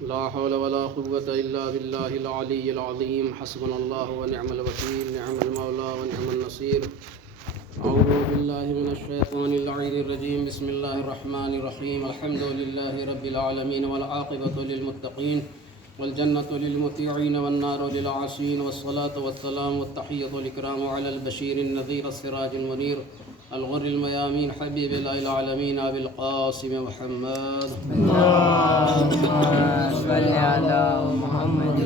لا حول ولا قوة إلا بالله العلي العظيم. حسبنا الله ونعم الوكيل، نعم المولى ونعم النصير. أعوذ بالله من الشيطان اللعين الرجيم. بسم الله الرحمن الرحيم. الحمد لله رب العالمين والعاقبة للمتقين والجنة للمطيعين والنار للعاصين، والصلاة والسلام والتحية الإكرام على البشير النذير السراج المنير الغر الميامين حبيب العالمين أبي القاسم محمد اللهم صل على محمد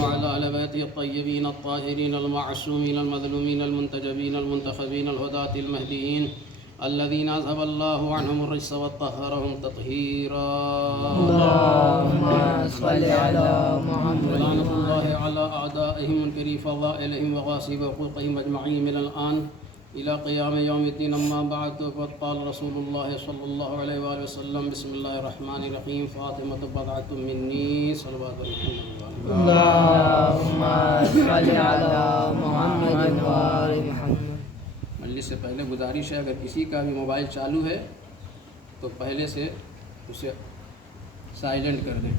وعلى آل بيته الطيبين الطاهرين المعصومين المظلومين المنتجبين المنتخبين الهداة المهديين الذين أذهب الله عنهم الرجس وطهرهم تطهيرا. اللهم صل على محمد ولعنة الله على أعدائهم منكري فضائلهم وغاصب حقوقهم أجمعين من الآن إلى قيام يوم الدين. أما بعد فقد قال رسول الله صلى الله عليه وآله وسلم: بسم الله الرحمن الرحيم. فاطمة بضعة مني صلوات محمد. اللهم صل على محمد وآل محمد. مجلس سے پہلے گزارش ہے، اگر کسی کا بھی موبائل چالو ہے تو پہلے سے اسے سائلنٹ کر دیں.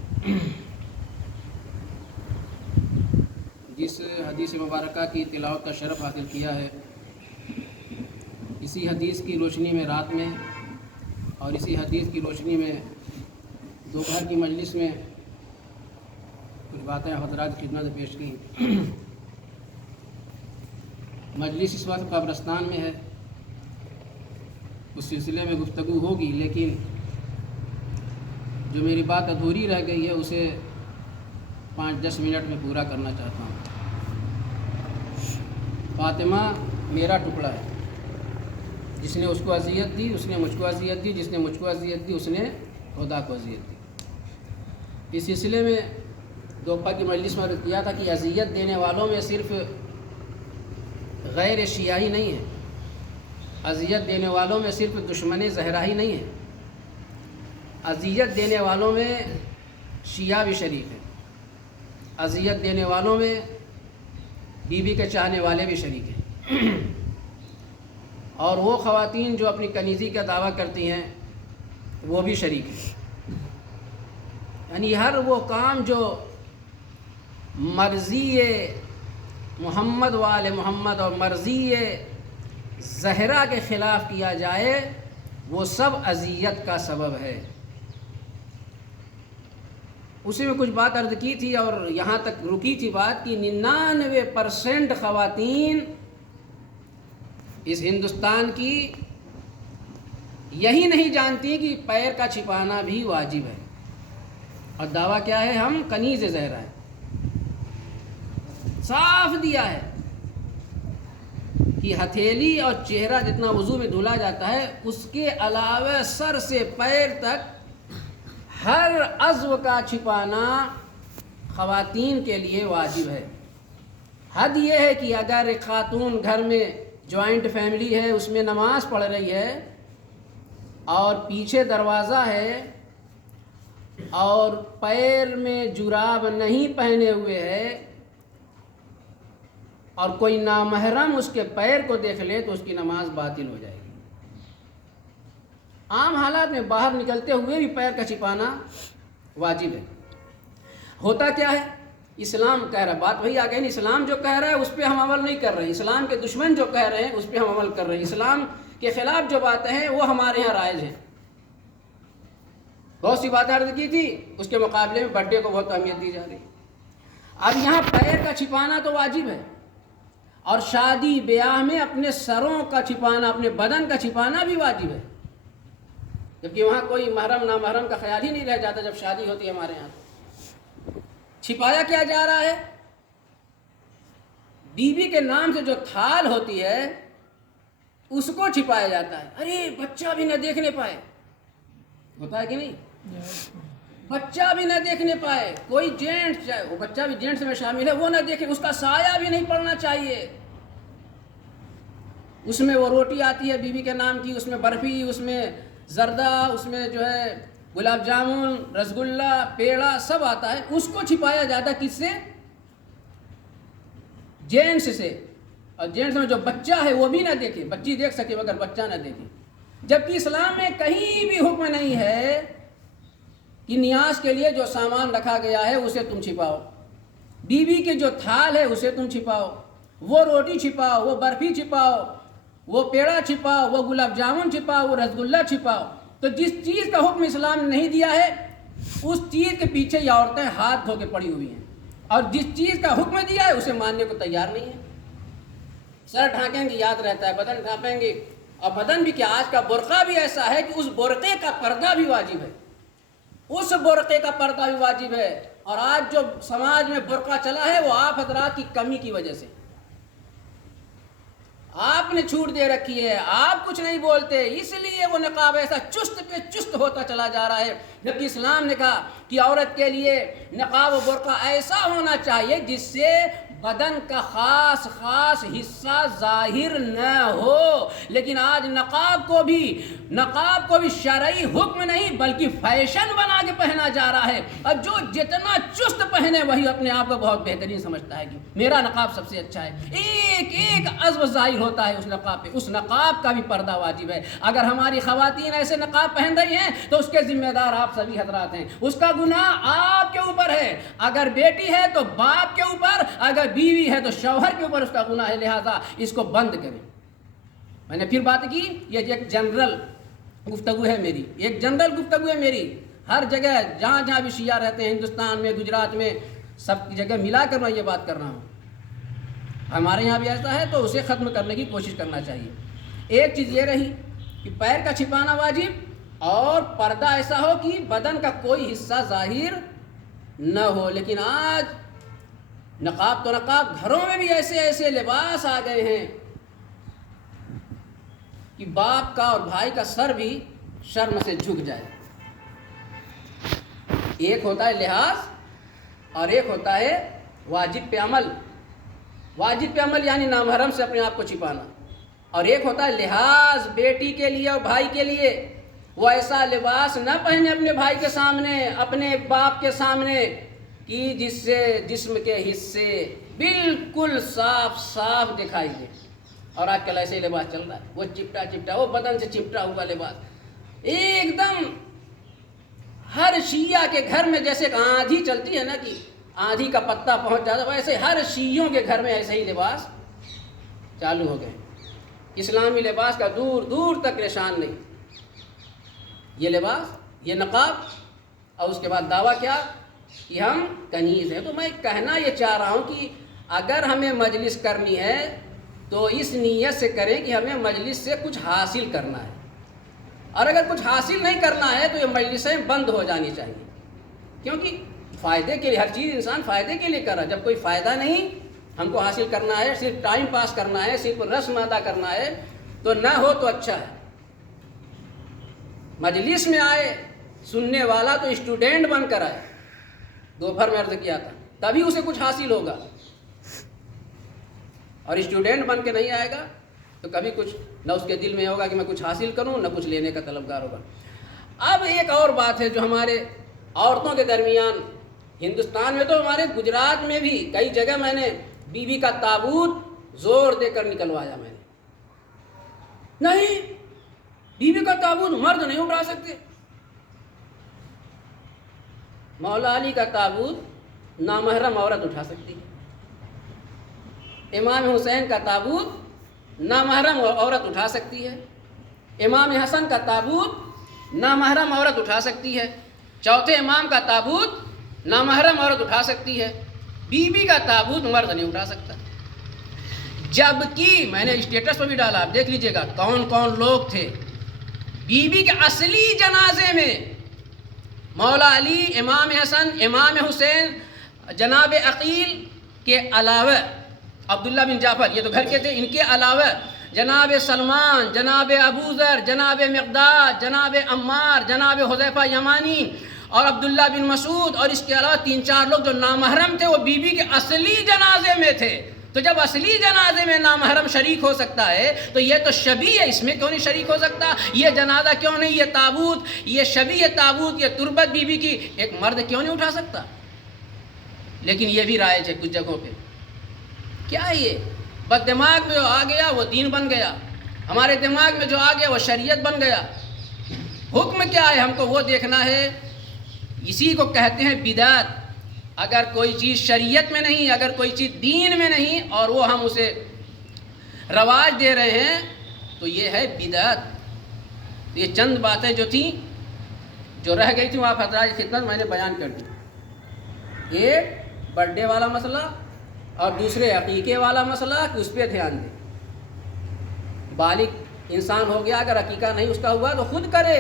جس حدیث مبارکہ کی تلاوت کا شرف حاصل کیا ہے، اسی حدیث کی روشنی میں رات میں اور اسی حدیث کی روشنی میں دوپہر کی مجلس میں کچھ باتیں حضرات کی خدمت پیش کی. مجلس اس وقت قبرستان میں ہے، اس سلسلے میں گفتگو ہوگی، لیکن جو میری بات ادھوری رہ گئی ہے اسے 5-10 منٹ میں پورا کرنا چاہتا ہوں. فاطمہ میرا ٹکڑا ہے. جس نے اس کو اذیت دی اس نے مجھ کو اذیت دی، جس نے مجھ کو اذیت دی اس نے خدا کو اذیت دی. اس سلسلے میں دوپہر کی مجلس میں عرض کیا تھا کہ اذیت دینے والوں میں صرف غیر شیعی نہیں ہے، اذیت دینے والوں میں صرف دشمن زہرا ہی نہیں ہے، اذیت دینے والوں میں شیعہ بھی شریک ہے، اذیت دینے والوں میں بیوی کے چاہنے والے بھی شریک ہیں، اور وہ خواتین جو اپنی کنیزی کا دعویٰ کرتی ہیں وہ بھی شریک ہیں. یعنی ہر وہ کام جو مرضی محمد وآل محمد اور مرضی زہرا کے خلاف کیا جائے وہ سب اذیت کا سبب ہے. اسی میں کچھ بات عرض کی تھی اور یہاں تک رکی تھی بات کہ 99% خواتین اس ہندوستان کی یہی نہیں جانتی کہ پیر کا چھپانا بھی واجب ہے، اور دعویٰ کیا ہے؟ ہم کنیز زہرا ہیں. صاف دیا ہے کہ ہتھیلی اور چہرہ جتنا وضو میں دھلا جاتا ہے اس کے علاوہ سر سے پیر تک ہر عضو کا چھپانا خواتین کے لیے واجب ہے. حد یہ ہے کہ اگر ایک خاتون گھر میں جوائنٹ فیملی ہے، اس میں نماز پڑھ رہی ہے اور پیچھے دروازہ ہے اور پیر میں جراب نہیں پہنے ہوئے ہے اور کوئی نامحرم اس کے پیر کو دیکھ لے تو اس کی نماز باطل ہو جائے گی. عام حالات میں باہر نکلتے ہوئے بھی پیر کا چھپانا واجب ہے. ہوتا کیا ہے؟ اسلام کہہ رہا ہے، بات وہی آ گئی، اسلام جو کہہ رہا ہے اس پہ ہم عمل نہیں کر رہے ہیں، اسلام کے دشمن جو کہہ رہے ہیں اس پہ ہم عمل کر رہے ہیں، اسلام کے خلاف جو باتیں ہیں وہ ہمارے یہاں رائج ہیں. بہت سی باتیں عرض کی تھی، اس کے مقابلے میں برتھ ڈے کو بہت اہمیت دی جا رہی ہے. اب یہاں پیر کا چھپانا تو واجب ہے، اور شادی بیاہ میں اپنے سروں کا چھپانا، اپنے بدن کا چھپانا بھی واجب ہے، جبکہ وہاں کوئی محرم نامحرم کا خیال ہی نہیں رہ جاتا جب شادی ہوتی ہے ہمارے یہاں. چھپایا کیا جا رہا ہے؟ بیوی کے نام سے جو تھال ہوتی ہے اس کو چھپایا جاتا ہے. ارے بچہ بھی نہ دیکھنے پائے، ہوتا ہے کہ نہیں؟ بچہ بھی نہ دیکھنے پائے، کوئی جینٹس، چاہے وہ بچہ بھی جینٹس میں شامل ہے، وہ نہ دیکھے، اس کا سایہ بھی نہیں پڑنا چاہیے. اس میں وہ روٹی آتی ہے بیوی کے نام کی، اس میں برفی، اس میں زردہ، اس میں جو ہے گلاب جامن، رسگلہ، پیڑا سب آتا ہے. اس کو چھپایا جاتا ہے کس سے؟ جینٹس سے. اور جینٹس میں جو بچہ ہے وہ بھی نہ دیکھے، بچی دیکھ سکے مگر بچہ نہ دیکھے. جبکہ اسلام میں کہیں بھی حکم نہیں ہے کہ نیاز کے لیے جو سامان رکھا گیا ہے اسے تم چھپاؤ، بیوی کے جو تھال ہے اسے تم چھپاؤ، وہ روٹی چھپاؤ، وہ برفی چھپاؤ، وہ پیڑا چھپاؤ، وہ گلاب جامن چھپاؤ، وہ رسگلہ چھپاؤ۔ تو جس چیز کا حکم اسلام نے نہیں دیا ہے اس چیز کے پیچھے یہ عورتیں ہاتھ دھو کے پڑی ہوئی ہیں، اور جس چیز کا حکم دیا ہے اسے ماننے کو تیار نہیں ہے۔ سر ڈھانکیں گے یاد رہتا ہے، بدن ڈھانپیں گے، اور بدن بھی کیا، آج کا برقع بھی ایسا ہے کہ اس برقعے کا پردہ بھی واجب ہے، اس برقعے کا پردہ بھی واجب ہے۔ اور آج جو سماج میں برقع چلا ہے وہ آپ حضرات کی کمی کی وجہ سے، آپ نے چھوٹ دے رکھی ہے، آپ کچھ نہیں بولتے، اس لیے وہ نقاب ایسا چست پہ چست ہوتا چلا جا رہا ہے، جبکہ اسلام نے کہا کہ عورت کے لیے نقاب و برقع ایسا ہونا چاہیے جس سے بدن کا خاص خاص حصہ ظاہر نہ ہو۔ لیکن آج نقاب کو بھی شرعی حکم نہیں بلکہ فیشن بنا کے پہنا جا رہا ہے، اور جو جتنا چست پہنے وہی اپنے آپ کو بہت بہترین سمجھتا ہے کہ میرا نقاب سب سے اچھا ہے۔ ایک ایک عضو ظاہر ہوتا ہے اس نقاب پہ، اس نقاب کا بھی پردہ واجب ہے۔ اگر ہماری خواتین ایسے نقاب پہن رہی ہیں تو اس کے ذمہ دار آپ سبھی حضرات ہیں، اس کا گناہ آپ کے اوپر ہے، اگر بیٹی ہے تو باپ کے اوپر، اگر بیوی ہے تو شوہر کے اوپر اس کا گناہ ہے، لہذا اس کو بند کریں۔ میں نے پھر بات کی، یہ ایک جنرل گفتگو ہے میری، ایک جنرل گفتگو ہے میری، ہر جگہ جہاں جہاں بھی شیعہ رہتے ہیں، ہندوستان میں، گجرات میں، سب کی جگہ ملا کر میں یہ بات کر رہا ہوں۔ ہمارے یہاں بھی ایسا ہے تو اسے ختم کرنے کی کوشش کرنا چاہیے۔ ایک چیز یہ رہی کہ پیر کا چھپانا واجب، اور پردہ ایسا ہو کہ بدن کا کوئی حصہ ظاہر نہ ہو۔ لیکن آج نقاب تو نقاب، گھروں میں بھی ایسے ایسے لباس آ گئے ہیں کہ باپ کا اور بھائی کا سر بھی شرم سے جھک جائے۔ ایک ہوتا ہے لحاظ اور ایک ہوتا ہے واجب پہ عمل۔ واجب پہ عمل یعنی نامحرم سے اپنے آپ کو چھپانا، اور ایک ہوتا ہے لحاظ بیٹی کے لیے اور بھائی کے لیے، وہ ایسا لباس نہ پہنے اپنے بھائی کے سامنے، اپنے باپ کے سامنے، کہ جس سے جسم کے حصے بالکل صاف صاف دکھائی دے۔ اور آج کل ایسے لباس چل رہا ہے، وہ چپٹا وہ بدن سے چپٹا ہوا لباس، ایک دم ہر شیعہ کے گھر میں جیسے آندھی چلتی ہے نا کہ آندھی کا پتا پہنچ جاتا ہے، ویسے ہر شیعوں کے گھر میں ایسے ہی لباس چالو ہو گئے۔ اسلامی لباس کا دور دور تک نشان نہیں، یہ لباس، یہ نقاب، اور اس کے بعد دعویٰ کیا کہ ہم کنیز ہیں۔ تو میں کہنا یہ چاہ رہا ہوں کہ اگر ہمیں مجلس کرنی ہے تو اس نیت سے کریں کہ ہمیں مجلس سے کچھ حاصل کرنا ہے، اور اگر کچھ حاصل نہیں کرنا ہے تو یہ مجلسیں بند ہو جانی چاہیے، کیونکہ فائدے کے لیے ہر چیز انسان فائدے کے لیے کر رہا ہے۔ جب کوئی فائدہ نہیں ہم کو حاصل کرنا ہے، صرف ٹائم پاس کرنا ہے، صرف رسم ادا کرنا ہے، تو نہ ہو تو اچھا ہے۔ مجلس میں آئے سننے والا تو اسٹوڈنٹ بن کر آئے، دوپہر میں عرض کیا تھا، تبھی اسے کچھ حاصل ہوگا، اور اسٹوڈنٹ بن کے نہیں آئے گا تو کبھی کچھ نہ اس کے دل میں ہوگا کہ میں کچھ حاصل کروں، نہ کچھ لینے کا طلبگار ہوگا۔ اب ایک اور بات ہے جو ہمارے عورتوں کے درمیان، ہندوستان میں تو ہمارے گجرات میں بھی کئی جگہ میں نے بیوی کا تابوت زور دے کر نکلوایا، میں نے نہیں، بیوی کا تابوت مرد نہیں اٹھا سکتے۔ مولا علی کا تابوت نامحرم عورت اٹھا سکتی ہے، امام حسین کا تابوت نامحرم عورت اٹھا سکتی ہے، امام حسن کا تابوت نامحرم عورت اٹھا سکتی ہے، چوتھے امام کا تابوت نامحرم عورت اٹھا سکتی ہے، بیوی کا تابوت مرد نہیں اٹھا سکتا۔ جبکہ میں نے اسٹیٹس پہ بھی ڈالا، آپ دیکھ لیجئے گا کون کون لوگ تھے بیوی کے اصلی جنازے میں، مولا علی، امام حسن، امام حسین، جناب عقیل کے علاوہ، عبداللہ بن جعفر یہ تو گھر کے تھے، ان کے علاوہ جناب سلمان، جناب ابو ذر، جناب مقداد، جناب عمار، جناب حذیفہ یمانی اور عبداللہ بن مسعود، اور اس کے علاوہ 3-4 لوگ جو نامحرم تھے وہ بیوی کے اصلی جنازے میں تھے۔ تو جب اصلی جنازے میں نامحرم شریک ہو سکتا ہے تو یہ تو شبیہ ہے، اس میں کیوں نہیں شریک ہو سکتا؟ یہ جنازہ کیوں نہیں، یہ تابوت، یہ شبیہ تابوت، یہ تربت بیوی کی ایک مرد کیوں نہیں اٹھا سکتا؟ لیکن یہ بھی رائج ہے کچھ جگہوں پہ۔ کیا ہے یہ؟ بس دماغ میں جو آ گیا وہ دین بن گیا، ہمارے دماغ میں جو آ گیا وہ شریعت بن گیا۔ حکم کیا ہے ہم کو وہ دیکھنا ہے۔ اسی کو کہتے ہیں بدعت۔ اگر کوئی چیز شریعت میں نہیں، اگر کوئی چیز دین میں نہیں اور وہ ہم اسے رواج دے رہے ہیں تو یہ ہے بدعت۔ یہ چند باتیں جو تھیں جو رہ گئی تھیں وہ آپ حضرات کی خدمت میں نے بیان کر دی۔ ایک برتھ ڈے والا مسئلہ اور دوسرے عقیقے والا مسئلہ کہ اس پہ دھیان دیں۔ بالغ انسان ہو گیا، اگر عقیقہ نہیں اس کا ہوا تو خود کرے،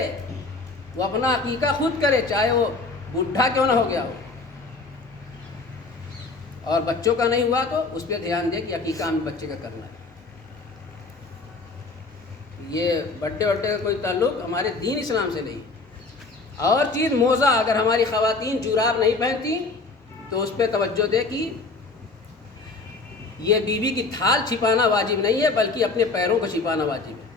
وہ اپنا عقیقہ خود کرے، چاہے وہ بوڑھا کیوں نہ ہو گیا ہو۔ اور بچوں کا نہیں ہوا تو اس پہ دھیان دے کہ عقیقہ ہمیں بچے کا کرنا ہے۔ یہ بڈے وڈے کا کوئی تعلق ہمارے دین اسلام سے نہیں۔ اور چیز موزہ، اگر ہماری خواتین جراب نہیں پہنتی تو اس پہ توجہ دے کہ یہ بیوی کی تھال چھپانا واجب نہیں ہے، بلکہ اپنے پیروں کو چھپانا واجب ہے،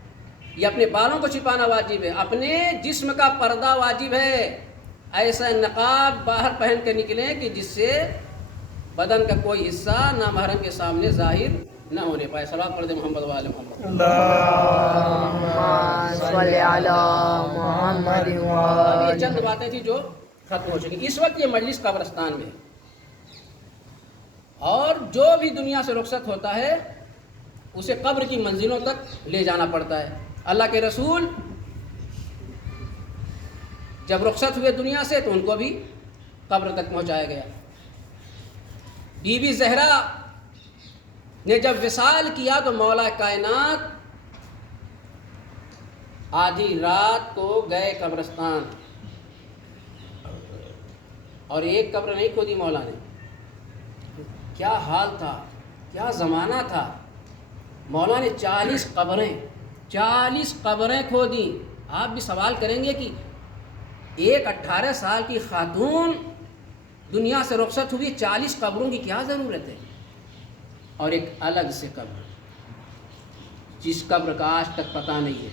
یہ اپنے بالوں کو چھپانا واجب ہے، اپنے جسم کا پردہ واجب ہے۔ ایسا نقاب باہر پہن کے نکلیں کہ جس سے بدن کا کوئی حصہ نامحرم کے سامنے ظاہر نہ ہونے پائے۔ صلوات پڑھ دیں محمد و آل محمد۔ اللہم صلی علی محمد و اب آل یہ چند باتیں تھیں جو ختم ہو چکی۔ اس وقت یہ مجلس قبرستان میں ہے اور جو بھی دنیا سے رخصت ہوتا ہے اسے قبر کی منزلوں تک لے جانا پڑتا ہے۔ اللہ کے رسول جب رخصت ہوئے دنیا سے تو ان کو بھی قبر تک پہنچایا گیا۔ بی بی زہرا نے جب وصال کیا تو مولا کائنات آدھی رات کو گئے قبرستان، اور ایک قبر نہیں کھودی مولا نے۔ کیا حال تھا، کیا زمانہ تھا۔ مولا نے 40 قبریں کھودیں۔ آپ بھی سوال کریں گے کہ ایک 18 سال کی خاتون دنیا سے رخصت ہوئی، 40 قبروں کی کیا ضرورت ہے؟ اور ایک الگ سے قبر جس قبر کا آج تک پتہ نہیں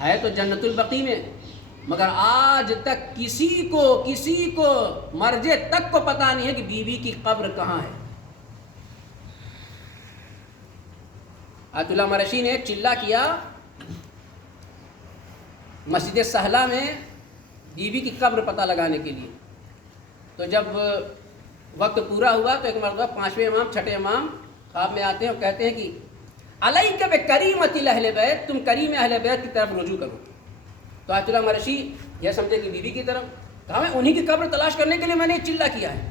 ہے تو جنت البقیع میں، مگر آج تک کسی کو مرجے تک کو پتہ نہیں ہے کہ بیوی کی قبر کہاں ہے۔ آیت اللہ مرشی نے ایک چلہ کیا مسجد سہلہ میں بیوی کی قبر پتہ لگانے کے لیے، تو جب وقت پورا ہوا تو ایک مرتبہ 5ویں امام 6ٹھے امام خواب میں آتے ہیں اور کہتے ہیں کہ علیک بکریمۃ اہل بیت، تم کریم اہل بیت کی طرف رجوع کرو۔ تو آیت اللہ مرشی یہ سمجھے کہ بیوی کی طرف، کہا میں انہی کی قبر تلاش کرنے کے لیے میں نے چلہ کیا ہے۔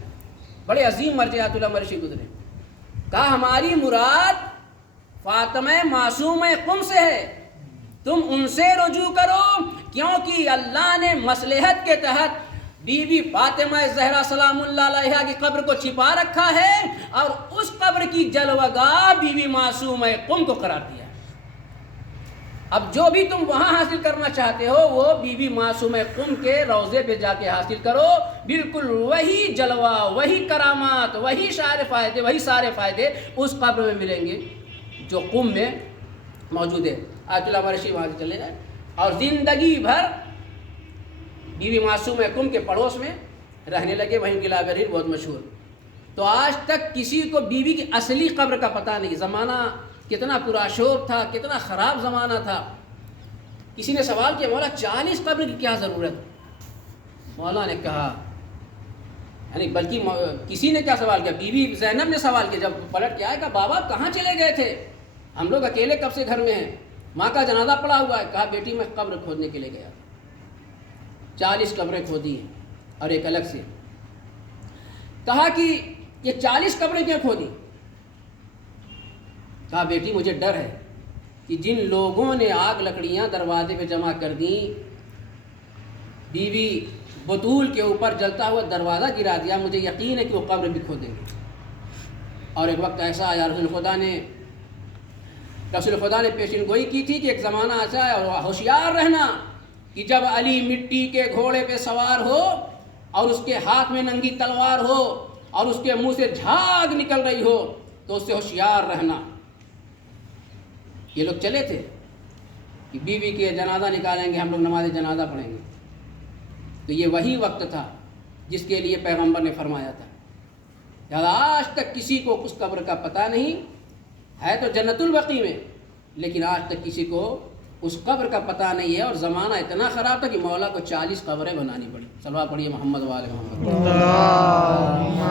بڑے عظیم مرجع آیت اللہ مرشی گزرے، کہا ہماری مراد فاطمہ معصومہ قم سے ہے، تم ان سے رجوع کرو، کیونکہ اللہ نے مصلحت کے تحت بی بی فاطمہ زہرا سلام اللہ علیہا کی قبر کو چھپا رکھا ہے اور اس قبر کی جلوہ گاہ بی بی معصومہ قم کو قرار دیا ہے۔ اب جو بھی تم وہاں حاصل کرنا چاہتے ہو وہ بی بی معصومہ قم کے روضے پہ جا کے حاصل کرو، بالکل وہی جلوہ، وہی کرامات، وہی سارے فائدے اس قبر میں ملیں گے جو قم میں موجود ہے۔ آیت اللہ مرشی وہاں سے چلے گئے اور زندگی بھر بی بی معصومہ قم کے پڑوس میں رہنے لگے، وہیں کی لائبریری بہت مشہور۔ تو آج تک کسی کو بی بی کی اصلی قبر کا پتہ نہیں۔ زمانہ کتنا پراشور تھا، کتنا خراب زمانہ تھا۔ کسی نے سوال کیا مولا 40 قبر کی کیا ضرورت؟ مولا نے کہا، یعنی بلکہ کسی نے کیا سوال کیا، بی بی زینب نے سوال کیا، جب پلٹ کے آئے کہا بابا کہاں چلے گئے تھے، ہم لوگ اکیلے کب سے گھر میں ہیں، ماں کا جنازہ پڑا ہوا ہے۔ کہا بیٹی میں قبر کھودنے کے لیے گیا، 40 قبریں کھودی ہیں اور ایک الگ سے۔ کہا کہ یہ 40 قبریں کیوں کھودی؟ کہا بیٹی مجھے ڈر ہے کہ جن لوگوں نے آگ لکڑیاں دروازے پہ جمع کر دیں، بی بی بطول کے اوپر جلتا ہوا دروازہ گرا دیا، مجھے یقین ہے کہ وہ قبر بھی کھودیں گے۔ اور ایک وقت ایسا آیا رسول خدا نے پیشین گوئی کی تھی کہ ایک زمانہ ایسا ہے اور ہوشیار رہنا کہ جب علی مٹی کے گھوڑے پہ سوار ہو اور اس کے ہاتھ میں ننگی تلوار ہو اور اس کے منہ سے جھاگ نکل رہی ہو تو اس سے ہوشیار رہنا۔ یہ لوگ چلے تھے کہ بیوی کے جنازہ نکالیں گے، ہم لوگ نماز جنازہ پڑھیں گے۔ تو یہ وہی وقت تھا جس کے لیے پیغمبر نے فرمایا تھا۔ لہذا آج تک کسی کو اس قبر کا پتہ نہیں ہے، تو جنت البقیع میں، لیکن آج تک کسی کو اس قبر کا پتہ نہیں ہے، اور زمانہ اتنا خراب تھا کہ مولا کو 40 قبریں بنانی پڑی. صلوات پڑھیے محمد وآل محمد. اللہم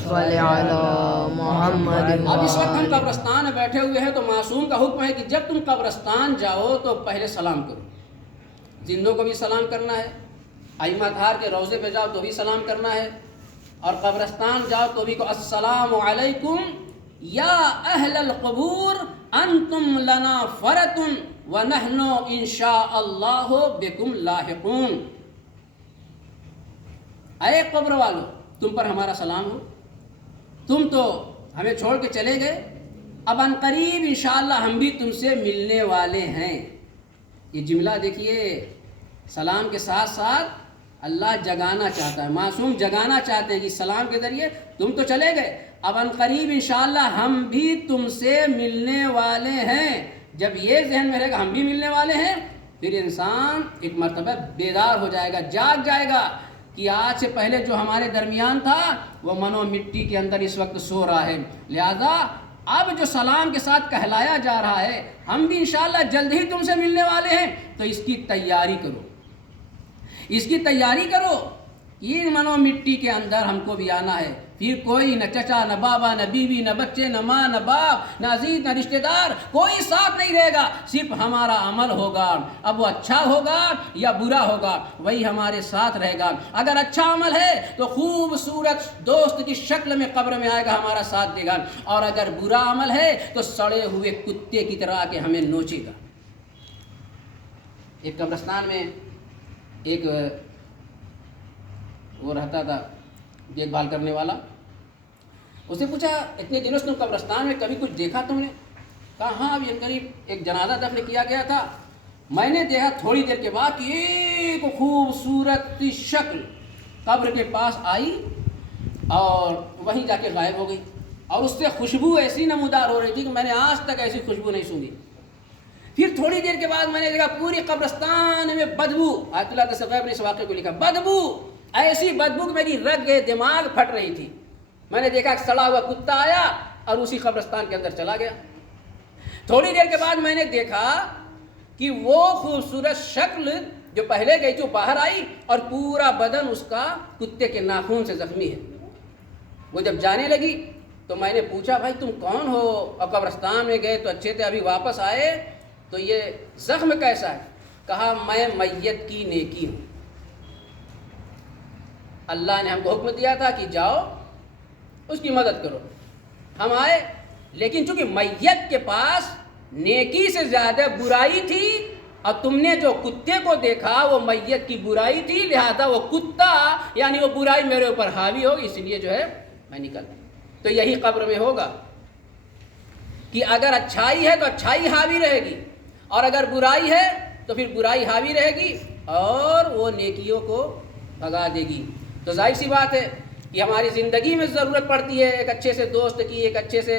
صلی علی محمد. اب اس وقت ہم قبرستان میں بیٹھے ہوئے ہیں تو معصوم کا حکم ہے کہ جب تم قبرستان جاؤ تو پہلے سلام کرو. زندوں کو بھی سلام کرنا ہے، ائمہ اطہار کے روضے پہ جاؤ تو بھی سلام کرنا ہے، اور قبرستان جاؤ تو بھی کو السلام علیکم یا اہل القبور انتم لنا فرۃ ونحن انشاء اللہ بکم لاحقون. اے قبر والو، تم پر ہمارا سلام ہو، تم تو ہمیں چھوڑ کے چلے گئے، اب ان قریب انشاءاللہ ہم بھی تم سے ملنے والے ہیں. یہ جملہ دیکھیے، سلام کے ساتھ ساتھ اللہ جگانا چاہتا ہے، معصوم جگانا چاہتے ہیں کہ سلام کے ذریعے تم تو چلے گئے، اب ان قریب انشاءاللہ ہم بھی تم سے ملنے والے ہیں. جب یہ ذہن میں رہے گا ہم بھی ملنے والے ہیں، پھر انسان ایک مرتبہ بیدار ہو جائے گا، جاگ جائے گا کہ آج سے پہلے جو ہمارے درمیان تھا وہ منو مٹی کے اندر اس وقت سو رہا ہے. لہذا اب جو سلام کے ساتھ کہلایا جا رہا ہے ہم بھی انشاءاللہ جلد ہی تم سے ملنے والے ہیں، تو اس کی تیاری کرو، اس کی تیاری کرو. یہ منو مٹی کے اندر ہم کو بھی آنا ہے، پھر کوئی نہ چچا نہ بابا نہ بیوی نہ بچے نہ ماں نہ باپ نہ عزیز نہ رشتہ دار، کوئی ساتھ نہیں رہے گا، صرف ہمارا عمل ہوگا. اب وہ اچھا ہوگا یا برا ہوگا وہی ہمارے ساتھ رہے گا. اگر اچھا عمل ہے تو خوبصورت دوست کی شکل میں قبر میں آئے گا، ہمارا ساتھ دے گا، اور اگر برا عمل ہے تو سڑے ہوئے کتے کی طرح کے ہمیں نوچے گا. ایک قبرستان میں ایک وہ رہتا تھا دیکھ بھال کرنے والا، اس نے پوچھا اتنے دنوں سے تم قبرستان میں کبھی کچھ دیکھا تم نے؟ کہا ہاں ابھی قریب ایک جنازہ دفن کیا گیا تھا، میں نے دیکھا تھوڑی دیر کے بعد کہ ایک خوبصورت شکل قبر کے پاس آئی اور وہیں جا کے غائب ہو گئی، اور اس سے خوشبو ایسی نمودار ہو رہی تھی کہ میں نے آج تک ایسی خوشبو نہیں سنی. پھر تھوڑی دیر کے بعد میں نے دیکھا پوری قبرستان میں بدبو، آیت اللہ تصویب نے اس واقعے کو لکھا، بدبو ایسی بدبو کہ میری رگ دماغ پھٹ رہی تھی. میں نے دیکھا کہ سڑا ہوا کتا آیا اور اسی قبرستان کے اندر چلا گیا. تھوڑی دیر کے بعد میں نے دیکھا کہ وہ خوبصورت شکل جو پہلے گئی تھی باہر آئی اور پورا بدن اس کا کتے کے ناخون سے زخمی ہے. وہ جب جانے لگی تو میں نے پوچھا بھائی تم کون ہو؟ اور قبرستان میں گئے تو اچھے تھے، ابھی واپس آئے تو یہ زخم کیسا ہے؟ کہا میں میت کی نیکی ہوں. اللہ نے ہم کو حکم دیا تھا کہ جاؤ اس کی مدد کرو. ہم آئے، لیکن چونکہ میت کے پاس نیکی سے زیادہ برائی تھی اور تم نے جو کتے کو دیکھا وہ میت کی برائی تھی، لہذا وہ کتا یعنی وہ برائی میرے اوپر حاوی ہوگی، اس لیے جو ہے میں نکل. تو یہی قبر میں ہوگا کہ اگر اچھائی ہے تو اچھائی حاوی رہے گی، اور اگر برائی ہے تو پھر برائی حاوی رہے گی اور وہ نیکیوں کو بھگا دے گی. تو ظاہر سی بات ہے کہ ہماری زندگی میں ضرورت پڑتی ہے ایک اچھے سے دوست کی، ایک اچھے سے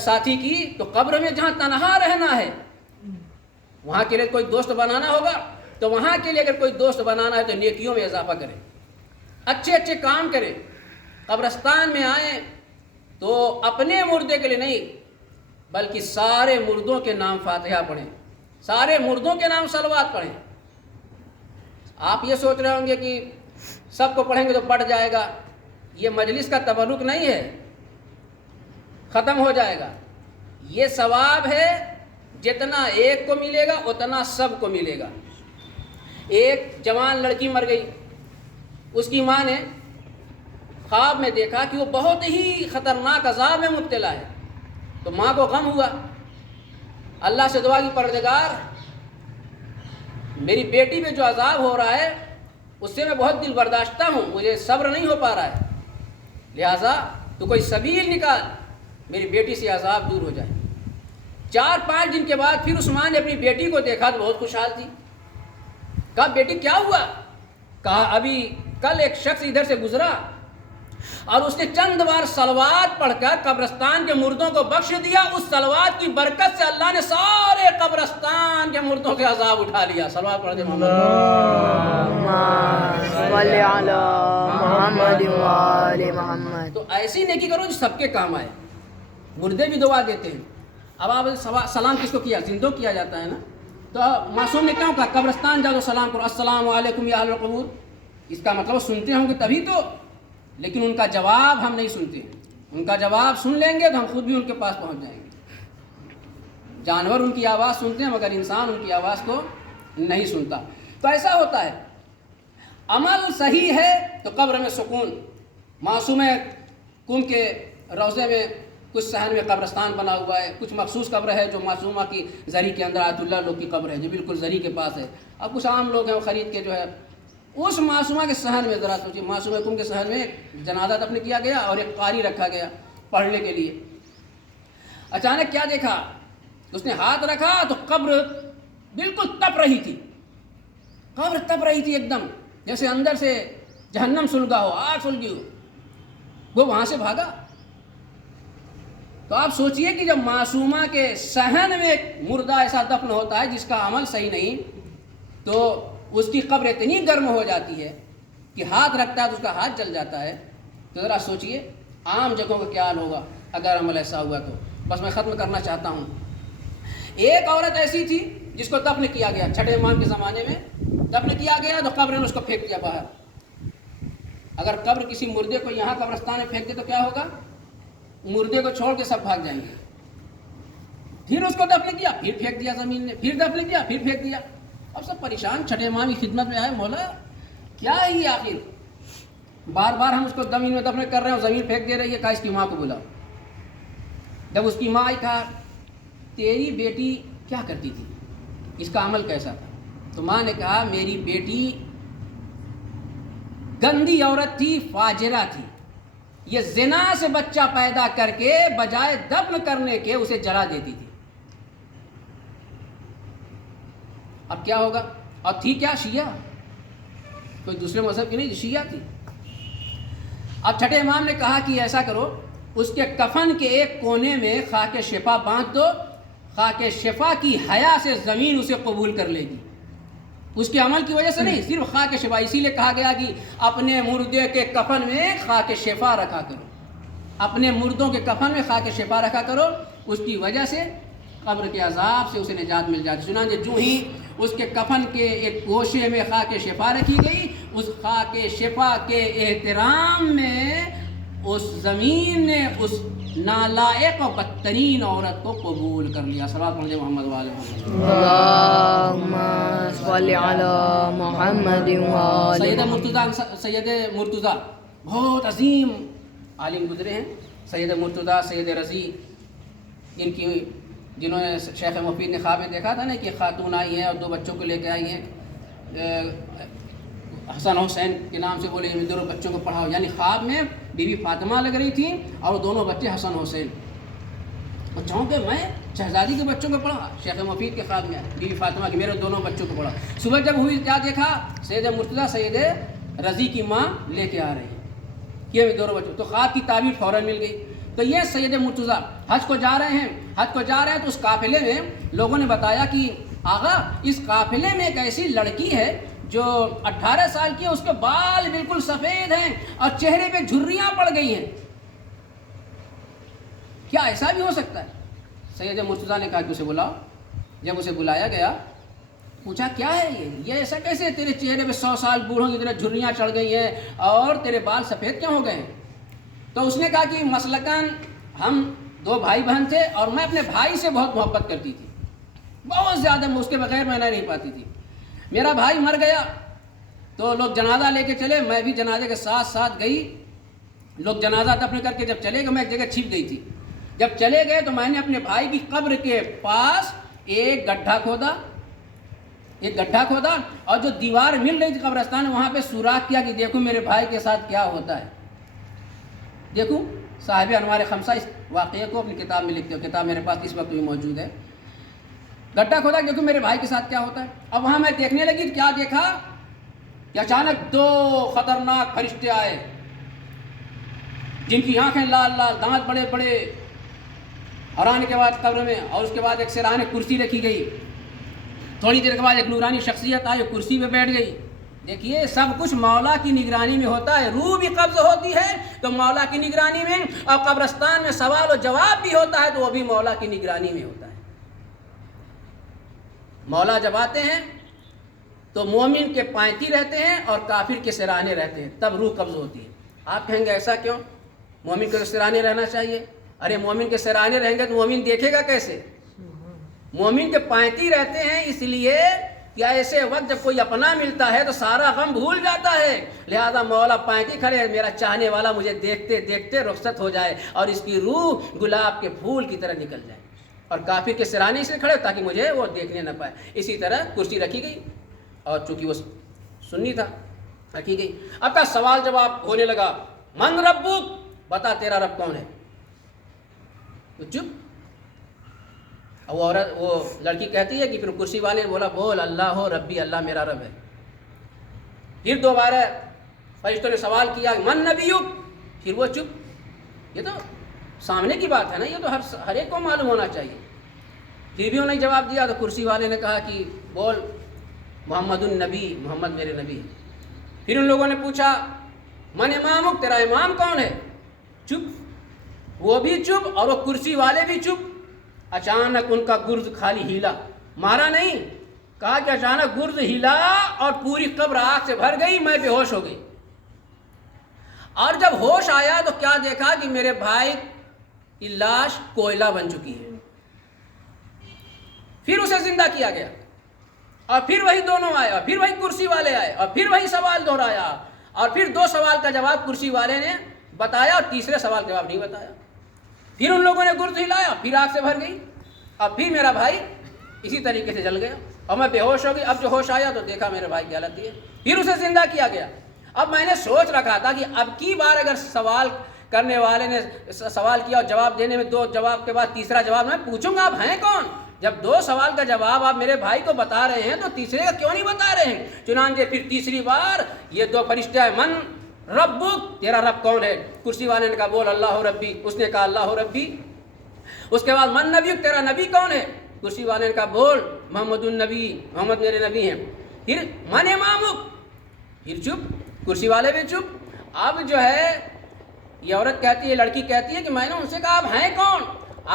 ساتھی کی. تو قبر میں جہاں تنہا رہنا ہے وہاں کے لیے کوئی دوست بنانا ہوگا، تو وہاں کے لیے اگر کوئی دوست بنانا ہے تو نیکیوں میں اضافہ کریں، اچھے اچھے کام کریں. قبرستان میں آئیں تو اپنے مردے کے لیے نہیں بلکہ سارے مردوں کے نام فاتحہ پڑھیں، سارے مردوں کے نام صلوات پڑھیں. آپ یہ سوچ رہے ہوں گے کہ سب کو پڑھیں گے تو پڑھ جائے گا، یہ مجلس کا تبرک نہیں ہے، ختم ہو جائے گا. یہ ثواب ہے جتنا ایک کو ملے گا اتنا سب کو ملے گا. ایک جوان لڑکی مر گئی، اس کی ماں نے خواب میں دیکھا کہ وہ بہت ہی خطرناک عذاب میں مبتلا ہے. تو ماں کو غم ہوا، اللہ سے دعا کی پروردگار میری بیٹی پہ جو عذاب ہو رہا ہے اس سے میں بہت دل برداشتہ ہوں، مجھے صبر نہیں ہو پا رہا ہے، لہٰذا تو کوئی سبیل نکال میری بیٹی سے عذاب دور ہو جائے. 4-5 دن کے بعد پھر اس ماں نے اپنی بیٹی کو دیکھا تو بہت خوشحال تھی. کہا بیٹی کیا ہوا؟ کہا ابھی کل ایک شخص ادھر سے گزرا اور اس نے چند بار صلوات پڑھ کر قبرستان کے مردوں کو بخش دیا، اس صلوات کی برکت سے اللہ نے سارے قبرستان کے مردوں کے عذاب اٹھا لیا. صلوات پڑھ دے محمد صلی علی محمد وآل محمد. تو ایسی نیکی کرو جو سب کے کام آئے. مردے بھی دعا دیتے ہیں. اب آپ سلام کس کو کیا؟ زندوں کیا جاتا ہے نا. تو معصوم نے کیوں کہا قبرستان جاؤ تو سلام کرو، السلام علیکم یا اہل القبور؟ اس کا مطلب سنتے ہوں گے تبھی تو، لیکن ان کا جواب ہم نہیں سنتے. ان کا جواب سن لیں گے تو ہم خود بھی ان کے پاس پہنچ جائیں گے. جانور ان کی آواز سنتے ہیں مگر انسان ان کی آواز کو نہیں سنتا. تو ایسا ہوتا ہے، عمل صحیح ہے تو قبر میں سکون. معصوم کم کے روضے میں کچھ صحن میں قبرستان بنا ہوا ہے، کچھ مخصوص قبر ہے جو معصومہ کی زری کے اندر آیت اللہ لوگ کی قبر ہے جو بالکل زری کے پاس ہے. اب کچھ عام لوگ ہیں وہ خرید کے جو ہے اس معصومہ کے صحن میں، ذرا سوچیے، معصومہ کم کے صحن میں ایک جنازہ دفن کیا گیا اور ایک قاری رکھا گیا پڑھنے کے لیے. اچانک کیا دیکھا، اس نے ہاتھ رکھا تو قبر بالکل تپ رہی تھی. قبر تپ رہی تھی ایک دم، جیسے اندر سے جہنم سلگا ہو، آگ سلگی ہو. وہ وہاں سے بھاگا. تو آپ سوچئے کہ جب معصومہ کے صحن میں ایک مردہ ایسا دفن ہوتا ہے جس کا عمل صحیح نہیں، تو اس کی قبر اتنی گرم ہو جاتی ہے کہ ہاتھ رکھتا ہے تو اس کا ہاتھ جل جاتا ہے. تو ذرا سوچئے عام جگہوں کا کیا حال ہوگا اگر عمل ایسا ہوا تو. بس میں ختم کرنا چاہتا ہوں. ایک عورت ایسی تھی جس کو دفن کیا گیا، چھٹے امام کے زمانے میں دفن کیا گیا تو قبر نے اس کو پھینک دیا باہر. اگر قبر کسی مردے کو یہاں قبرستان میں پھینک دے تو کیا ہوگا؟ مردے کو چھوڑ کے سب بھاگ جائیں گے. پھر اس کو دفن کیا، پھر پھینک دیا زمین نے، پھر دفن کیا، پھر پھینک دیا. اب سب پریشان چھٹے امام کی خدمت میں آئے، مولا کیا ہے یہ آخر؟ بار بار ہم اس کو زمین میں دفن کر رہے ہیں، زمین پھینک دے رہی ہے. کہا اس کی ماں کو بلاؤ. جب اس کی ماں آئی، کہا تیری بیٹی کیا کرتی تھی، اس کا عمل کیسا تھا؟ تو ماں نے کہا میری بیٹی گندی عورت تھی، فاجرہ تھی. یہ زنا سے بچہ پیدا کر کے بجائے دفن کرنے کے اسے جلا دیتی تھی. اب کیا ہوگا؟ اور تھی کیا؟ شیعہ، کوئی دوسرے مذہب کی نہیں، شیعہ تھی. اب چھٹے امام نے کہا کہ ایسا کرو، اس کے کفن کے ایک کونے میں خاک شفا باندھ دو. خاک شفا کی حیا سے زمین اسے قبول کر لے گی. اس کے عمل کی وجہ سے نہیں، صرف خاک شفا. اسی لیے کہا گیا کہ اپنے مردے کے کفن میں خاک شفا رکھا کرو. اپنے مردوں کے کفن میں خاک شفا رکھا کرو. اس کی وجہ سے قبر کے عذاب سے اسے نجات مل جاتی. چنانچہ جو ہی اس کے کفن کے ایک گوشے میں خاک شفا رکھی گئی، اس خاک شفا کے احترام میں اس زمین نے اس نالائق و بدترین عورت کو قبول کر لیا. صلوات علی محمد و آل محمد. اللہم صل علی محمد و آل سید مرتضیٰ بہت عظیم عالم گزرے ہیں. سید مرتضیٰ، سید رضی، ان کی جنہوں نے شیخ مفید نے خواب میں دیکھا تھا نا کہ خاتون آئی ہیں اور 2 بچوں کو لے کے آئی ہیں، حسن حسین کے نام سے، بولے دونوں بچوں کو پڑھاؤ. یعنی خواب میں بی بی فاطمہ لگ رہی تھیں اور دونوں بچے حسن حسین. اور چاہوں کہ میں شہزادی کے بچوں کو پڑھا. شیخ مفید کے خواب میں بی بی فاطمہ کی میرے دونوں بچوں کو پڑھا. صبح جب ہوئی کیا دیکھا؟ سید مرتضیٰ سید رضی کی ماں لے کے آ رہی ہیں کہ دونوں بچوں. تو خواب کی تعبیر فوراً مل گئی. تو یہ سید مرتضیٰ حج کو جا رہے ہیں تو اس قافلے میں لوگوں نے بتایا کہ آغا اس قافلے میں ایک ایسی لڑکی ہے جو 18 سال کی ہے، اس کے بال بالکل سفید ہیں اور چہرے پہ جھریاں پڑ گئی ہیں. کیا ایسا بھی ہو سکتا ہے؟ سید مرتضیٰ نے کہا کہ اسے بلاؤ. جب اسے بلایا گیا، پوچھا کیا ہے یہ ایسا کیسے؟ تیرے چہرے پہ 100 سال بوڑھوں کی طرح جھریاں چڑھ گئی ہیں اور تیرے بال سفید کیوں ہو گئے ہیں؟ تو اس نے کہا کہ مثلاً ہم 2 بھائی بہن تھے اور میں اپنے بھائی سے بہت محبت کرتی تھی، بہت زیادہ. اس کے بغیر میں رہ نہیں پاتی تھی. میرا بھائی مر گیا تو لوگ جنازہ لے کے چلے، میں بھی جنازے کے ساتھ ساتھ گئی. لوگ جنازہ دفن کر کے جب چلے گئے، میں ایک جگہ چھپ گئی تھی. جب چلے گئے تو میں نے اپنے بھائی کی قبر کے پاس ایک گڈھا کھودا اور جو دیوار مل رہی تھی قبرستان، وہاں پہ سوراخ کیا کہ دیکھو میرے بھائی کے ساتھ کیا ہوتا ہے. دیکھو صاحب انوار خمسہ اس واقعے کو اپنی کتاب میں لکھتے ہو. کتاب میرے پاس اس وقت بھی موجود ہے. گڈھا کھودا، دیکھو میرے بھائی کے ساتھ کیا ہوتا ہے. اب وہاں میں دیکھنے لگی، کیا دیکھا کہ اچانک 2 خطرناک فرشتے آئے جن کی آنکھیں لال لال، دانت بڑے بڑے، اور آنے کے بعد قبر میں، اور اس کے بعد ایک سرحانے کرسی رکھی گئی. تھوڑی دیر کے بعد ایک نورانی شخصیت آئی، کرسی پہ بیٹھ گئی. دیکھیے سب کچھ مولا کی نگرانی میں ہوتا ہے. روح بھی قبض ہوتی ہے تو مولا کی نگرانی میں، اور قبرستان میں سوال و جواب بھی ہوتا ہے تو وہ بھی مولا کی نگرانی میں ہوتا ہے. مولا جب آتے ہیں تو مومن کے پائنتی رہتے ہیں اور کافر کے سرانے رہتے ہیں، تب روح قبض ہوتی ہے۔ آپ کہیں گے ایسا کیوں؟ مومن کے سرانے رہنا چاہیے۔ ارے مومن کے سرانے رہیں گے تو مومن دیکھے گا کیسے؟ مومن کے پائنتی رہتے ہیں اس لیے کہ ایسے وقت جب کوئی اپنا ملتا ہے تو سارا غم بھول جاتا ہے، لہذا مولا پائنتی کھڑے ہیں، میرا چاہنے والا مجھے دیکھتے دیکھتے رخصت ہو جائے اور اس کی روح گلاب کے پھول کی طرح نکل جائے، اور کافر کے سرانے سے کھڑے تاکہ مجھے وہ دیکھنے نہ پائے۔ اسی طرح کرسی رکھی گئی، اور چونکہ وہ سنی تھا رکھی گئی۔ اب کا سوال جواب ہونے لگا، من ربک، بتا تیرا رب کون ہے؟ تو چپ۔ وہ عورت، وہ لڑکی کہتی ہے کہ پھر کرسی والے نے بولا، بول اللہ ہو ربی، اللہ میرا رب ہے۔ پھر دوبارہ فرشتوں نے سوال کیا، من نبیک، پھر وہ چپ۔ یہ تو سامنے کی بات ہے نا، یہ تو ہر ایک کو معلوم ہونا چاہیے۔ پھر بھی انہوں نے جواب دیا تو کرسی والے نے کہا کہ بول محمد النبی، محمد میرے نبی ہے۔ پھر ان لوگوں نے پوچھا، من امامک، تیرا امام کون ہے؟ چپ، وہ بھی چپ اور وہ کرسی والے بھی چپ۔ اچانک ان کا گرز خالی ہیلا، مارا نہیں، کہا کہ اچانک گرز ہلا اور پوری قبر آگ سے بھر گئی، میں بے ہوش ہو گئی۔ اور جب ہوش آیا تو کیا دیکھا کہ میرے بھائی کی لاش کوئلہ بن چکی ہے۔ پھر اسے زندہ کیا گیا، اور پھر وہی دونوں آئے، اور پھر وہی کرسی والے آئے، اور پھر وہی سوال دہرایا، اور پھر 2 سوال کا جواب کرسی والے نے بتایا اور تیسرے سوال کا جواب نہیں بتایا۔ پھر ان لوگوں نے گرد ہلایا، پھر آگ سے بھر گئی، اور پھر میرا بھائی اسی طریقے سے جل گیا، اور میں بے ہوش ہو گئی۔ اب جو ہوش آیا تو دیکھا میرے بھائی کی حالت یہ ہے۔ پھر اسے زندہ کیا گیا۔ اب میں نے سوچ رکھا تھا کہ اب کی بار اگر سوال کرنے والے نے سوال کیا اور جواب دینے میں 2 جواب کے بعد تیسرا جواب میں پوچھوں گا آپ ہیں کون؟ جب 2 سوال کا جواب آپ میرے بھائی کو بتا رہے ہیں تو تیسرے کا کیوں نہیں بتا رہے ہیں؟ چنانچہ پھر تیسری بار یہ 2 فرشتے آئے، من ربک، تیرا رب کون ہے؟ کرسی والے نے کہا بول اللہ ربی، اس نے کہا اللہ ربی۔ اس کے بعد من نبیک، تیرا نبی کون ہے؟ کرسی والے نے کہا بول محمد النبی، محمد میرے نبی ہیں۔ پھر من امامک، پھر چپ، کرسی والے بھی چپ۔ اب جو ہے یہ عورت کہتی ہے، لڑکی کہتی ہے کہ میں نے ان سے کہا آپ ہیں کون؟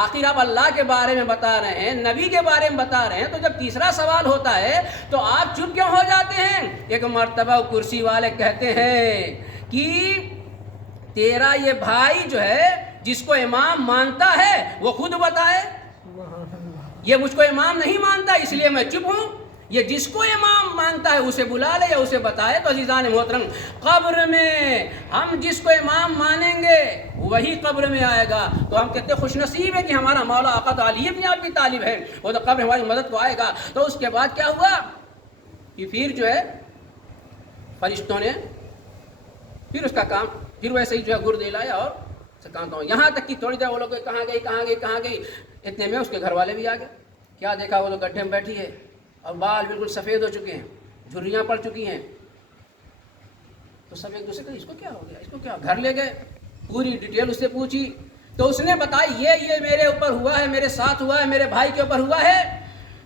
آخر آپ اللہ کے بارے میں بتا رہے ہیں، نبی کے بارے میں بتا رہے ہیں، تو جب تیسرا سوال ہوتا ہے تو آپ چپ کیوں ہو جاتے ہیں؟ ایک مرتبہ کرسی والے کہتے ہیں کہ تیرا یہ بھائی جو ہے جس کو امام مانتا ہے وہ خود بتائے، یہ مجھ کو امام نہیں مانتا اس لیے میں چپ ہوں، یہ جس کو امام مانتا ہے اسے بلا لے یا اسے بتائے۔ تو عزیزان محترم، قبر میں ہم جس کو امام مانیں گے وہی قبر میں آئے گا، تو ہم کہتے خوش نصیب ہے کہ ہمارا مولا آقا علی ابن ابی طالب ہے، وہ تو قبر ہماری مدد کو آئے گا۔ تو اس کے بعد کیا ہوا کہ پھر جو ہے فرشتوں نے پھر اس کا کام پھر ویسے ہی جو ہے گرد لایا اور کام تو یہاں تک کہ تھوڑی دیر وہ لوگ کہاں گئی، اتنے میں اس کے گھر والے بھی آ گئے۔ کیا دیکھا، وہ لوگ گڈھے میں بیٹھی ہے اور بال بالکل سفید ہو چکے ہیں، جھریاں پڑ چکی ہیں۔ تو سب ایک دوسرے کو اس کو کیا ہو گیا، اس کو کیا، گھر لے گئے، پوری ڈیٹیل اس سے پوچھی تو اس نے بتائی یہ میرے اوپر ہوا ہے، میرے ساتھ ہوا ہے، میرے بھائی کے اوپر ہوا ہے۔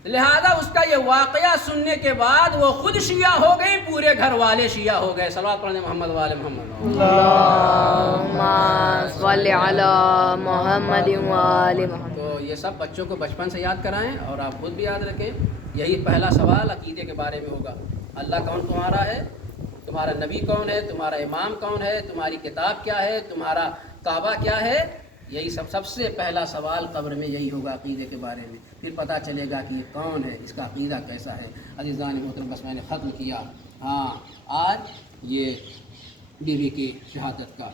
لہذا اس کا یہ واقعہ سننے کے بعد وہ خود شیعہ ہو گئی، پورے گھر والے شیعہ ہو گئے۔ صلوات پڑھنے محمد والے محمد، اللہم صلی علی محمد وآل محمد۔ تو یہ سب بچوں کو بچپن سے یاد کرائیں اور آپ خود بھی یاد رکھیں۔ یہی پہلا سوال عقیدے کے بارے میں ہوگا، اللہ کون تمہارا ہے، تمہارا نبی کون ہے، تمہارا امام کون ہے، تمہاری کتاب کیا ہے، تمہارا کعبہ کیا ہے۔ یہی سب سے پہلا سوال قبر میں یہی ہوگا عقیدے کے بارے میں، پھر پتہ چلے گا کہ یہ کون ہے، اس کا عقیدہ کیسا ہے۔ عزیزان محترم، بس میں نے ختم کیا۔ ہاں، آج یہ بیوی کی شہادت کا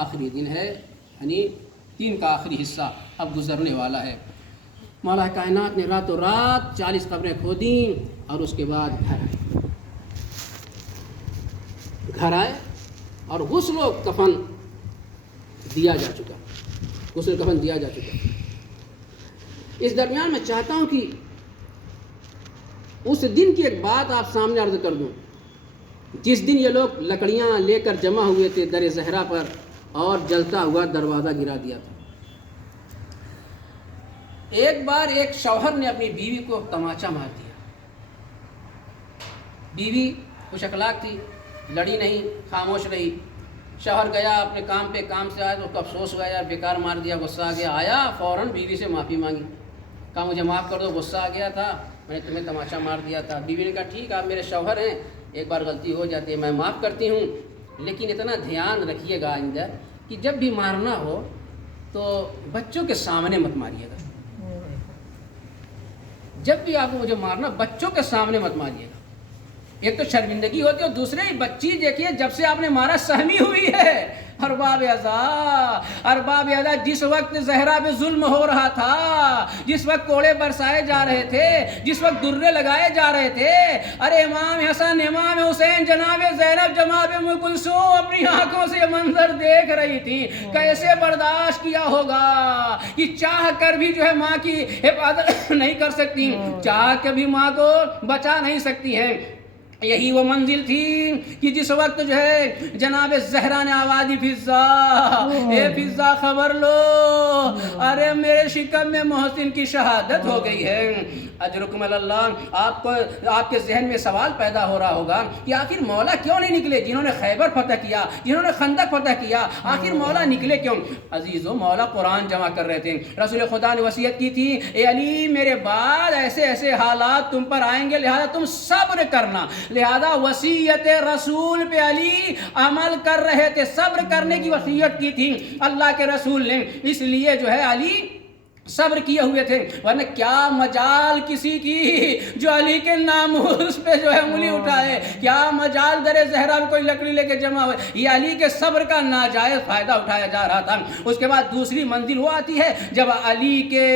آخری دن ہے، یعنی دن کا آخری حصہ اب گزرنے والا ہے۔ مولا کائنات نے راتوں رات 40 قبریں کھودیں اور اس کے بعد گھر آئے اور غسل و کفن دیا جا چکا، غسل کفن دیا جا چکا۔ اس درمیان میں چاہتا ہوں کہ اس دن کی ایک بات آپ سامنے عرض کر دوں، جس دن یہ لوگ لکڑیاں لے کر جمع ہوئے تھے در زہرا پر اور جلتا ہوا دروازہ گرا دیا تھا۔ ایک بار ایک شوہر نے اپنی بیوی کو تماچا مار دیا۔ بیوی خوش اخلاق تھی، لڑی نہیں، خاموش رہی۔ شوہر گیا اپنے کام پہ، کام سے آیا تو اس کو افسوس ہوا، یار بیکار مار دیا، غصہ آ گیا، آیا فوراً بیوی سے معافی مانگی، کہا مجھے معاف کر دو، غصہ آ گیا تھا، میں نے تمہیں تماشا مار دیا تھا۔ بیوی نے کہا ٹھیک آپ میرے شوہر ہیں، ایک بار غلطی ہو جاتی ہے میں معاف کرتی ہوں، لیکن اتنا دھیان رکھیے گا آئندہ کہ جب بھی مارنا ہو تو بچوں کے سامنے مت ماریے گا، جب بھی آپ کو مجھے مارنا بچوں کے سامنے مت ماریے گا، ایک تو شرمندگی ہوتی ہے اور دوسرے بچی دیکھیے جب سے آپ نے مارا سہمی ہوئی ہے۔ ارباب اعضاء جس وقت زہرا پہ ظلم ہو رہا تھا، جس وقت کوڑے برسائے جا رہے تھے، جس وقت درے لگائے جا رہے تھے، ارے امام حسن امام حسین جناب زینب جناب ام کلثوم اپنی آنکھوں سے یہ منظر دیکھ رہی تھی، کیسے برداشت کیا ہوگا کہ چاہ کر بھی جو ہے ماں کی حفاظت نہیں کر سکتی، چاہ کر بھی ماں کو بچا نہیں سکتی ہیں۔ یہی وہ منزل تھی کہ جس وقت جو ہے جناب زہرا نے آواز دی فضا، اے فضا خبر لو، ارے میرے شکم میں محسن کی شہادت ہو گئی ہے۔ اجرکم اللہ، آپ کے ذہن میں سوال پیدا ہو رہا ہوگا کہ آخر مولا کیوں نہیں نکلے؟ جنہوں نے خیبر فتح کیا، جنہوں نے خندق فتح کیا، آخر مولا نکلے کیوں؟ عزیزو، مولا قرآن جمع کر رہے تھے، رسول خدا نے وصیت کی تھی اے علی میرے بعد ایسے ایسے حالات تم پر آئیں گے، لہذا تم صبر کرنا، لہذا وصیت رسول پہ علی عمل کر رہے تھے، صبر کرنے کی وصیت کی تھی اللہ کے رسول نے، اس لیے جو ہے علی صبر کیے ہوئے تھے، ورنہ کیا مجال کسی کی جو علی کے ناموس پہ جو ہے انگلی اٹھائے، کیا مجال در زہرا میں کوئی لکڑی لے کے جمع ہوئے، یہ علی کے صبر کا ناجائز فائدہ اٹھایا جا رہا تھا۔ اس کے بعد دوسری منزل وہ آتی ہے جب علی کے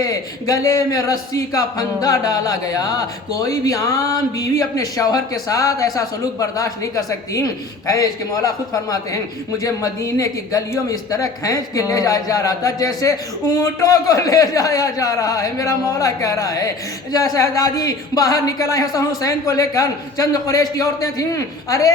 گلے میں رسی کا پھندا ڈالا گیا۔ کوئی بھی عام بیوی اپنے شوہر کے ساتھ ایسا سلوک برداشت نہیں کر سکتی۔ کھینچ کے مولا خود فرماتے ہیں مجھے مدینے کی گلیوں میں اس طرح کھینچ کے لے جایا جا رہا تھا جیسے اونٹوں کو لے جایا جا رہا ہے، میرا مولا کہہ رہا ہے۔ جیسے شہزادی باہر نکل آئے حسن حسین کو لے کر، چند قریش کی عورتیں تھیں، ارے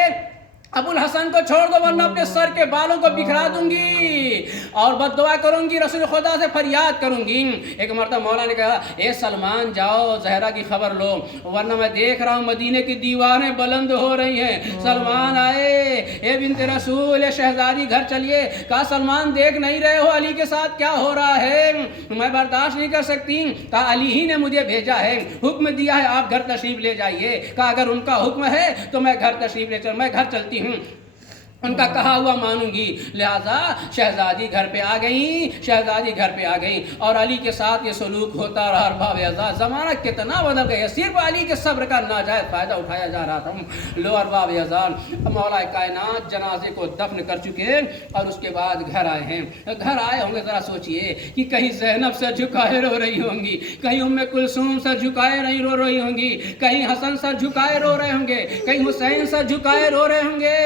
ابو الحسن کو چھوڑ دو ورنہ اپنے سر کے بالوں کو بکھرا دوں گی اور بد دعا کروں گی، رسول خدا سے فریاد کروں گی۔ ایک مرتبہ مولا نے کہا اے سلمان جاؤ زہرا کی خبر لو، ورنہ میں دیکھ رہا ہوں مدینے کی دیواریں بلند ہو رہی ہیں۔ سلمان آئے، اے بنت رسول، اے شہزادی گھر چلیے۔ کہا سلمان دیکھ نہیں رہے ہو علی کے ساتھ کیا ہو رہا ہے؟ میں برداشت نہیں کر سکتی۔ کہا علی ہی نے مجھے بھیجا ہے، حکم دیا ہے آپ گھر تشریف لے جائیے۔ کہا اگر ان کا حکم ہے تو میں گھر تشریف لے چلوں، میں گھر چلتی ہوں، ان کا کہا ہوا مانوں گی۔ لہذا شہزادی گھر پہ آ گئی اور علی کے ساتھ یہ سلوک ہوتا رہا۔ ارباب اعضاء زمانہ کتنا بدل گیا، صرف علی کے صبر کا ناجائز فائدہ اٹھایا جا رہا تھا۔ لو ارباب اعضاء مولا کائنات جنازے کو دفن کر چکے اور اس کے بعد گھر آئے ہیں۔ گھر آئے ہوں گے، ذرا سوچئے کہ کہیں زینب سر جھکائے رو رہی ہوں گی، کہیں ام کلثوم سر جھکائے نہیں رو رہی ہوں گی، کہیں حسن سر جھکائے رو رہے ہوں گے، کہیں حسین سر جھکائے رو رہے ہوں گے۔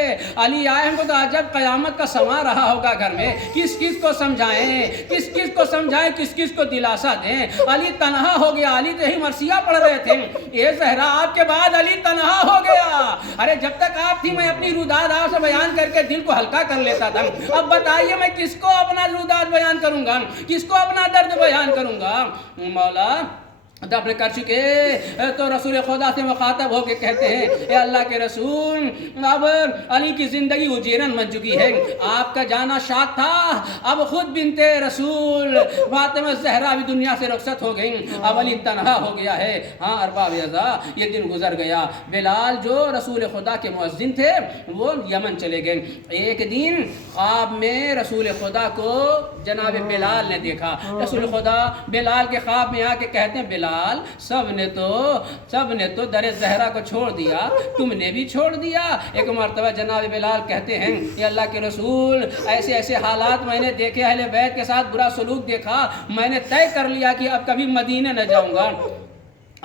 علی آئے ہوں گے تو عجب قیامت کا سما رہا ہوگا گھر میں، کس کس کو سمجھائیں، کس کس کو دلاسا دیں۔ علی تنہا ہو گیا، علی تو ہی مرثیہ پڑھ رہے تھے، اے زہرا آپ کے بعد علی تنہا ہو گیا۔ ارے جب تک آپ تھی میں اپنی روداد آپ سے بیان کر کے دل کو ہلکا کر لیتا تھا، اب بتائیے میں کس کو اپنا روداد بیان کروں گا، کس کو اپنا درد بیان کروں گا؟ مولا دفن کر چکے تو رسول خدا سے مخاطب ہو کے کہتے ہیں اے اللہ کے رسول، اب علی کی زندگی اجیرن بن چکی ہے، آپ کا جانا شاد تھا، اب خود بنت رسول فاطمہ زہرا بھی دنیا سے رخصت ہو گئی، اب علی تنہا ہو گیا ہے۔ ہاں ارباب اعضاء یہ دن گزر گیا، بلال جو رسول خدا کے مؤذن تھے وہ یمن چلے گئے۔ ایک دن خواب میں رسول خدا کو جناب بلال نے دیکھا، رسول خدا بلال کے خواب میں آ کے کہتے ہیں بلال سب نے تو در زہرا کو چھوڑ دیا، تم نے بھی چھوڑ دیا۔ ایک مرتبہ جناب بلال کہتے ہیں یہ اللہ کے رسول ایسے ایسے حالات میں نے دیکھے، اہل بیت کے ساتھ برا سلوک دیکھا، میں نے طے کر لیا کہ اب کبھی مدینے نہ جاؤں گا۔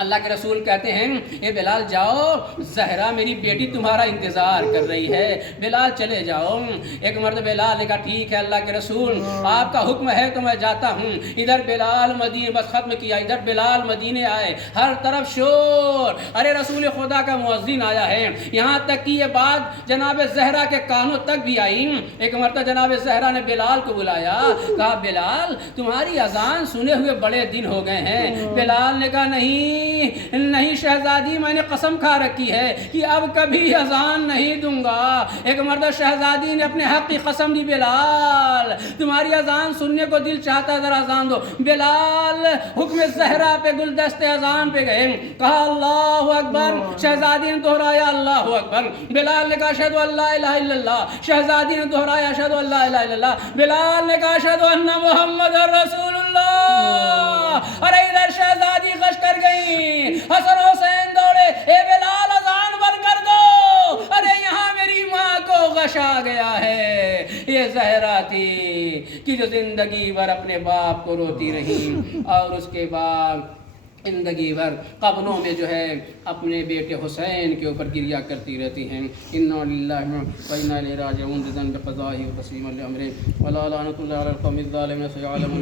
اللہ کے رسول کہتے ہیں اے بلال جاؤ، زہرا میری بیٹی تمہارا انتظار کر رہی ہے، بلال چلے جاؤ۔ ایک مرتبہ بلال نے کہا ٹھیک ہے اللہ کے رسول آپ کا حکم ہے تو میں جاتا ہوں۔ ادھر بلال مدینے بس ختم کیا، ادھر بلال مدینے آئے، ہر طرف شور، ارے رسول خدا کا مؤذن آیا ہے، یہاں تک کہ یہ بات جناب زہرا کے کانوں تک بھی آئی۔ ایک مرتبہ جناب زہرا نے بلال کو بلایا، کہا بلال تمہاری اذان سنے ہوئے بڑے دن ہو گئے ہیں۔ بلال نے کہا نہیں نہیں شہزادی میں نے قسم کھا رکھی ہے کہ اب کبھی اذان نہیں دوں گا۔ ایک مرد شہزادی نے اپنے حق کی قسم دی، بلال تمہاری اذان سننے کو دل چاہتا ہے، ذرا اذان دو۔ بلال حکم زہرا پہ گلدست اذان پہ گئے، کہا اللہ اکبر، شہزادی نے دہرایا اللہ اکبر، بلال نے کہا اشہد ان لا الہ الا اللہ، شہزادی نے دہرایا اشہد ان لا الہ الا اللہ، بلال نے کہا اشہد ان محمد رسول اللہ۔ ارے ادھر شہزادی غش کر گئی، حسن حسین دوڑے، اے بلال اذان بند کر دو، ارے یہاں میری ماں کو غش آ گیا ہے۔ یہ زہرا تھی کہ جو زندگی بھر اپنے باپ کو روتی رہی اور اس کے بعد زندگی بھر قبروں میں جو ہے اپنے بیٹے حسین کے اوپر گریا کرتی رہتی ہیں۔ انا للہ و انا الیہ راجعون، رضا بقضائہ و تسلیما لامرہ، ولا لعنۃ اللہ علی القوم الظالمین، سیعلم